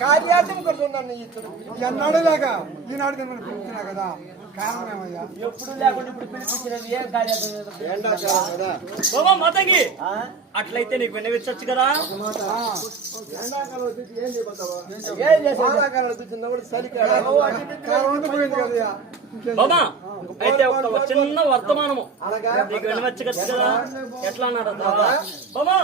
కార్యార్థం కొడుతున్నాను ఎన్నాడులాగా ఈనాడు మిమ్మల్ని పిలుస్తున్నా కదా కారణమేమయ్యా ఎప్పుడు లేకుండా ఇప్పుడు పిలిపించినది ఏం కార్యార్థం మాతకి అట్లయితే నీకు వినవించచ్చు కదా బాబా అయితే ఒక చిన్న వర్తమానము నీకు వినవచ్చు కదా ఎట్లా అన్నాడు బాబా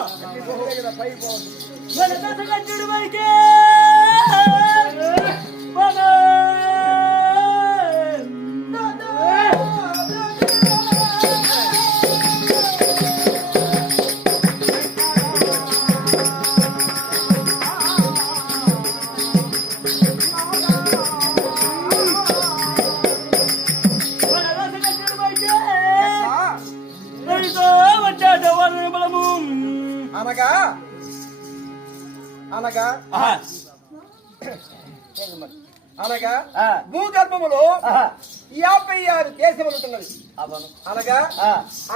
అనగా అనగా అనగా భూగర్భములో 56 దేశములుంటున్నది అనగా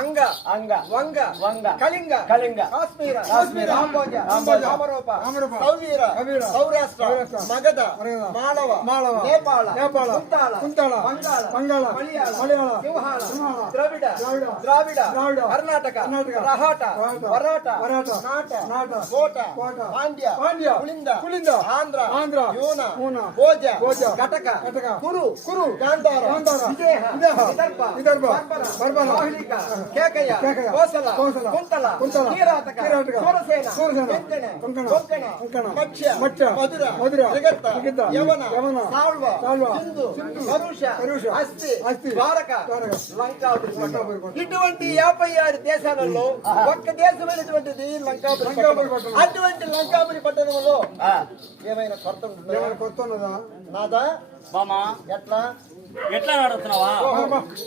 అంగ అంగ వంగ వంగ కళింగ కళింగ కాశ్మీర కాశ్మీర రామరూప సౌవీర సౌరాష్ట్ర మగధ మాళవ మాళవ నేపాళ నేపాళ కుంతాళ కుంతాళ బంగాళ బంగాళ మలయాళ సింహాళ ద్రవిడ ద్రావిడ కర్ణాటక రహాట వరాట వరాట నాట నాట కోట కోట పాండ్య పాండ్య కులింద కులింద ఆంధ్ర ఆంధ్ర యూన భోజ భోజ కటక కటక కురు కురు గాంధార గాంధార విదేహ విదర్భ విదర్భ బర్బర వాహిలిక కేకయ కోసల కోసల కుంతల కుంతల కీరాతక కీరాతక సూరసేన సూరసేన కొంకణ కొంకణ కొంకణ మత్స్య మత్స్య మధుర మధుర జగత్త జగత్త యవన యవన సాల్వ సాల్వ సింధు సింధు కరుష కరుష అస్తి అస్తి ద్వారక ద్వారక లంకాపురి ఇటువంటి 56 దేశాలలో ఒక్క దేశమైనటువంటిది లంకాపురి అటువంటి లంకాపురి పట్టణంలో ఏమైనా కొత్త ఏమైనా కొత్త ఉన్నదా నాదా మామా ఎట్లా ఎట్లా నడుస్తున్నావా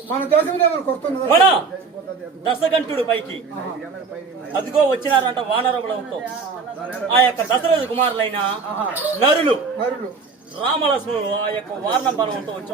మన దేశంలో ఏమైనా కొత్త ఉన్నదా దశకంఠుడు పైకి అదిగో వచ్చినారంట వానరములతో ఆ యొక్క దశరథ కుమారులైన నరులు రామలక్ష్మణులు ఆ యొక్క వార్ణ బలంతో వచ్చి